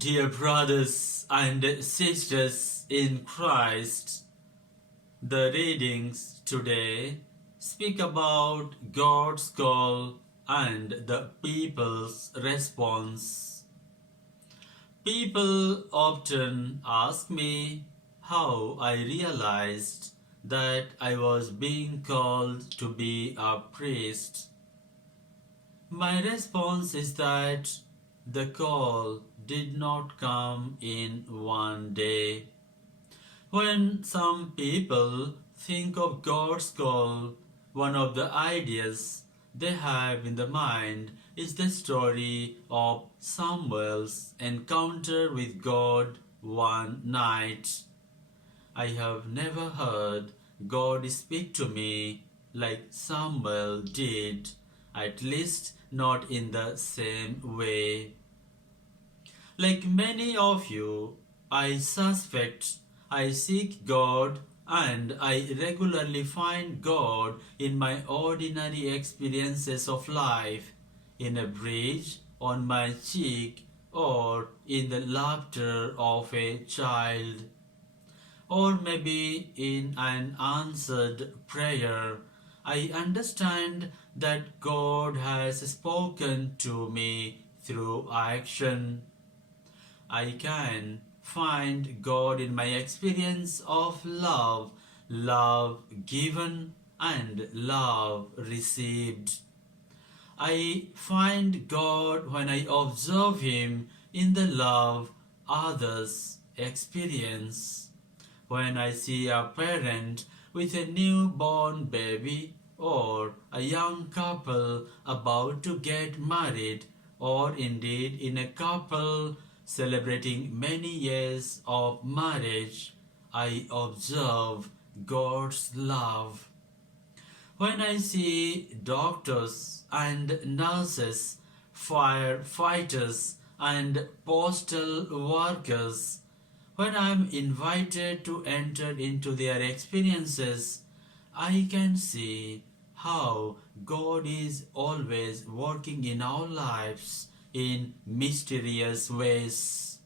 Dear brothers and sisters in Christ, the readings today speak about God's call and the people's response. People often ask me how I realized that I was being called to be a priest. My response is that the call did not come in one day. When some people think of God's call, one of the ideas they have in the mind is the story of Samuel's encounter with God one night. I have never heard God speak to me like Samuel did, at least not in the same way. Like many of you, I suspect I seek God and I regularly find God in my ordinary experiences of life, in a breeze on my cheek or in the laughter of a child, or maybe in an answered prayer. I understand that God has spoken to me through action. I can find God in my experience of love, love given and love received. I find God when I observe Him in the love others experience. When I see a parent with a newborn baby or a young couple about to get married, or indeed in a couple celebrating many years of marriage, I observe God's love. When I see doctors and nurses, firefighters and postal workers, when I am invited to enter into their experiences, I can see how God is always working in our lives in mysterious ways.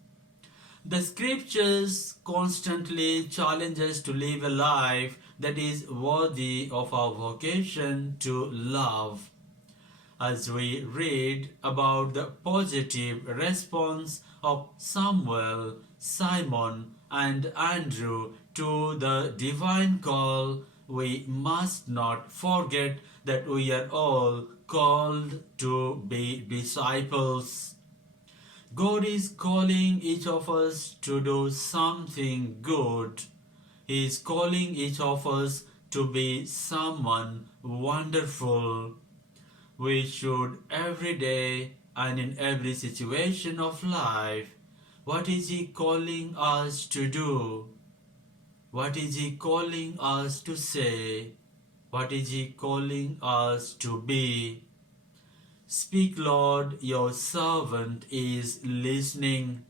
The scriptures constantly challenge us to live a life that is worthy of our vocation to love. As we read about the positive response of Samuel, Simon, and Andrew to the divine call, we must not forget that we are all called to be disciples. God is calling each of us to do something good. He is calling each of us to be someone wonderful. We should every day and in every situation of life, what is He calling us to do? What is He calling us to say? What is He calling us to be? Speak, Lord, your servant is listening.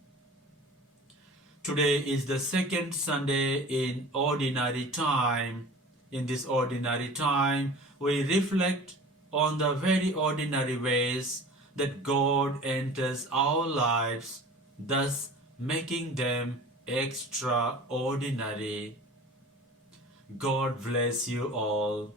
Today is the second Sunday in Ordinary Time. In this ordinary time, we reflect on the very ordinary ways that God enters our lives, thus making them extraordinary. God bless you all.